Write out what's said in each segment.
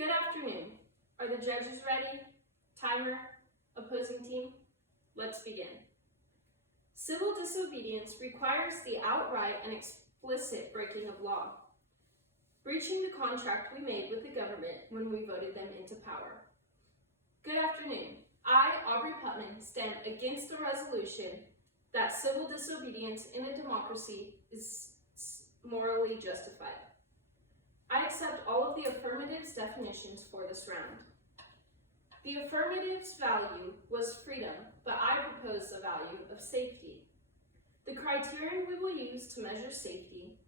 Good afternoon. Are the judges ready? Timer, opposing team, let's begin. Civil disobedience requires the outright and explicit breaking of law, breaching the contract we made with the government when we voted them into power. Good afternoon. I, Aubrey Putman, stand against the resolution that civil disobedience in a democracy is morally justified. I accept all of the affirmatives definitions for this round. The affirmatives value was freedom, but I propose the value of safety. The criterion we will use to measure safety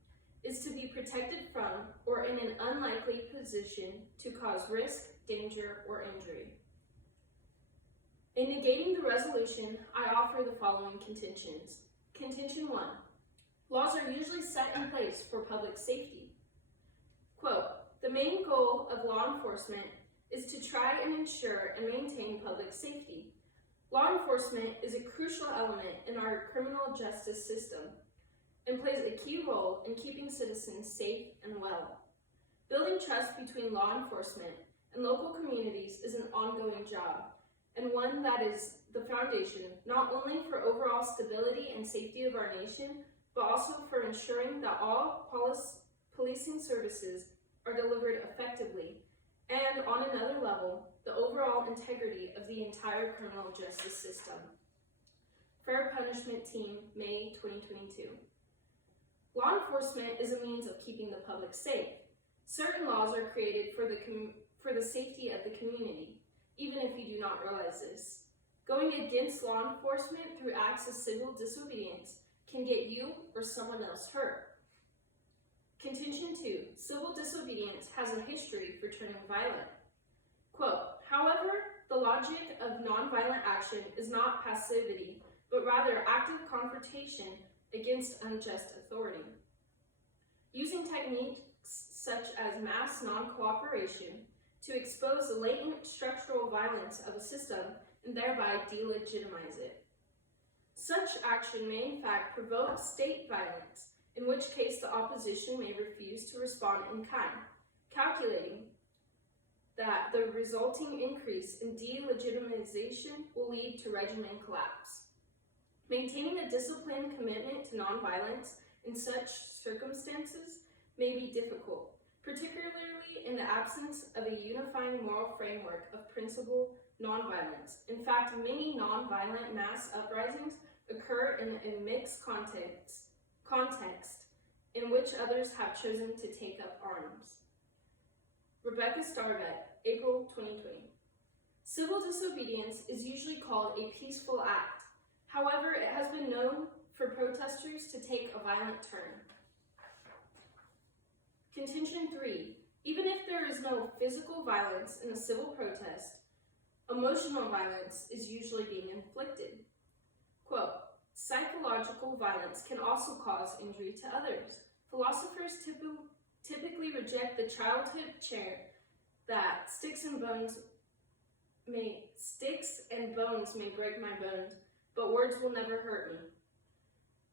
is to be protected from or in an unlikely position to cause risk, danger, or injury. In negating the resolution, I offer the following contentions. Contention 1. Laws are usually set in place for public safety. Quote, the main goal of law enforcement is to try and ensure and maintain public safety. Law enforcement is a crucial element in our criminal justice system and plays a key role in keeping citizens safe and well. Building trust between law enforcement and local communities is an ongoing job, and one that is the foundation not only for overall stability and safety of our nation, but also for ensuring that all policing services are delivered effectively, and on another level, the overall integrity of the entire criminal justice system. Fair Punishment Team, May 2022. Law enforcement is a means of keeping the public safe. Certain laws are created for the safety of the community, even if you do not realize this. Going against law enforcement through acts of civil disobedience can get you or someone else hurt. Contention 2, civil disobedience has a history for turning violent. Quote, however, the logic of nonviolent action is not passivity, but rather active confrontation against unjust authority. Using techniques such as mass non-cooperation to expose the latent structural violence of a system and thereby delegitimize it. Such action may in fact provoke state violence, in which case the opposition may refuse to respond in kind, calculating that the resulting increase in delegitimization will lead to regimen collapse. Maintaining a disciplined commitment to nonviolence in such circumstances may be difficult, particularly in the absence of a unifying moral framework of principled nonviolence. In fact, many nonviolent mass uprisings occur in a mixed context in which others have chosen to take up arms. Rebecca Starbeck, April 2020. Civil disobedience is usually called a peaceful act. However, it has been known for protesters to take a violent turn. Contention 3. Even if there is no physical violence in a civil protest, emotional violence is usually being inflicted. Quote, psychological violence can also cause injury to others. Philosophers typically reject the childhood chant that sticks and bones may break my bones, but words will never hurt me.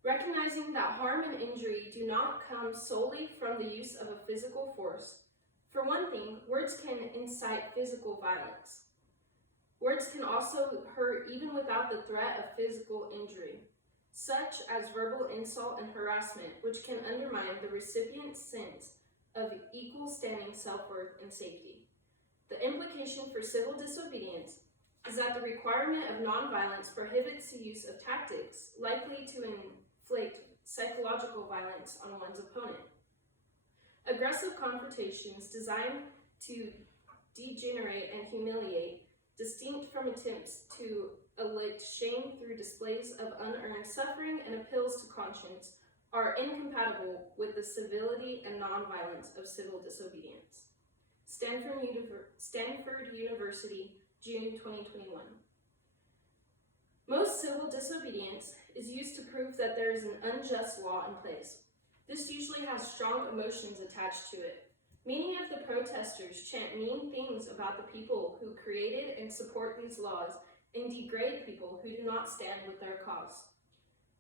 Recognizing that harm and injury do not come solely from the use of a physical force. For one thing, words can incite physical violence. Words can also hurt even without the threat of physical injury, such as verbal insult and harassment, which can undermine the recipient's sense of equal standing self-worth and safety. The implication for civil disobedience is that the requirement of nonviolence prohibits the use of tactics likely to inflict psychological violence on one's opponent. Aggressive confrontations designed to degenerate and humiliate, distinct from attempts to elicit shame through displays of unearned suffering and appeals to conscience, are incompatible with the civility and nonviolence of civil disobedience. Stanford University, June 2021. Most civil disobedience is used to prove that there is an unjust law in place. This usually has strong emotions attached to it. Many of the protesters chant mean things about the people who created and support these laws and degrade people who do not stand with their cause.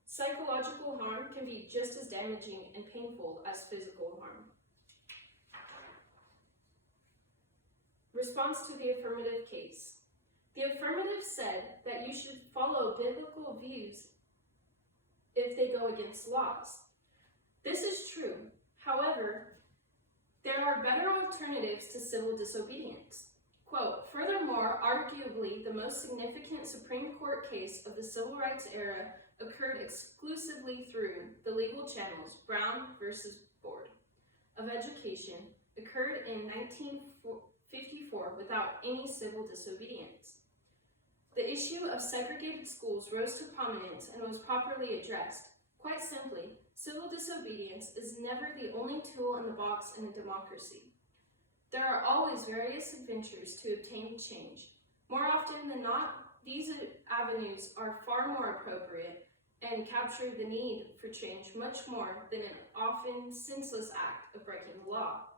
Psychological harm can be just as damaging and painful as physical harm. Response to the affirmative case. The affirmative said that you should follow biblical views if they go against laws. This is true. However, there are better alternatives to civil disobedience. Quote, furthermore, arguably the most significant Supreme Court case of the Civil Rights era occurred exclusively through the legal channels. Brown versus Board of Education occurred in 1954 without any civil disobedience. The issue of segregated schools rose to prominence and was properly addressed. Quite simply, civil disobedience is never the only tool in the box in a democracy. There are always various adventures to obtain change. More often than not, these avenues are far more appropriate and capture the need for change much more than an often senseless act of breaking the law.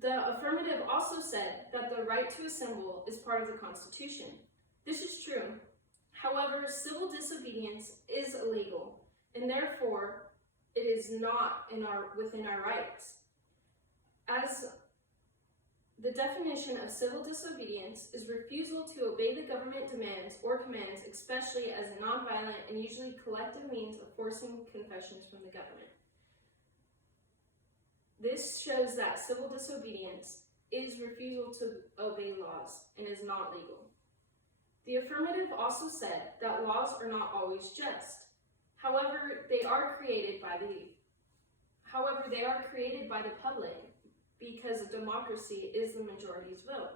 The affirmative also said that the right to assemble is part of the Constitution. This is true. However, civil disobedience is illegal, and therefore it is not within our rights. As the definition of civil disobedience is refusal to obey the government demands or commands, especially as a nonviolent and usually collective means of forcing confessions from the government. This shows that civil disobedience is refusal to obey laws and is not legal. The affirmative also said that laws are not always just. However, they are created by the public because a democracy is the majority's vote.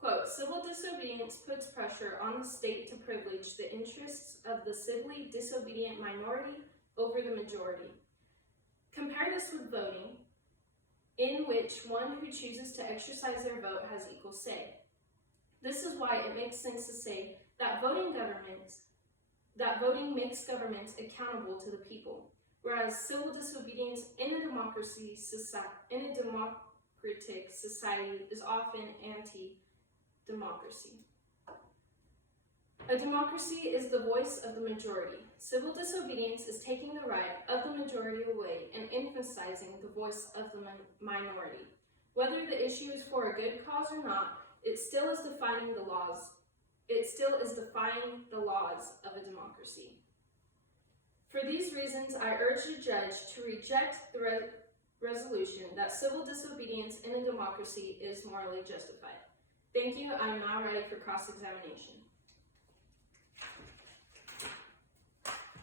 Quote, civil disobedience puts pressure on the state to privilege the interests of the civilly disobedient minority over the majority. Compare this with voting, in which one who chooses to exercise their vote has equal say. This is why it makes sense to say that voting makes governments accountable to the people, whereas civil disobedience in a democratic society is often anti-democracy. A democracy is the voice of the majority. Civil disobedience is taking the right of the majority away and emphasizing the voice of the minority. Whether the issue is for a good cause or not, it still is defying the laws of a democracy. For these reasons, I urge the judge to reject the resolution that civil disobedience in a democracy is morally justified. Thank you. I am now ready for cross-examination.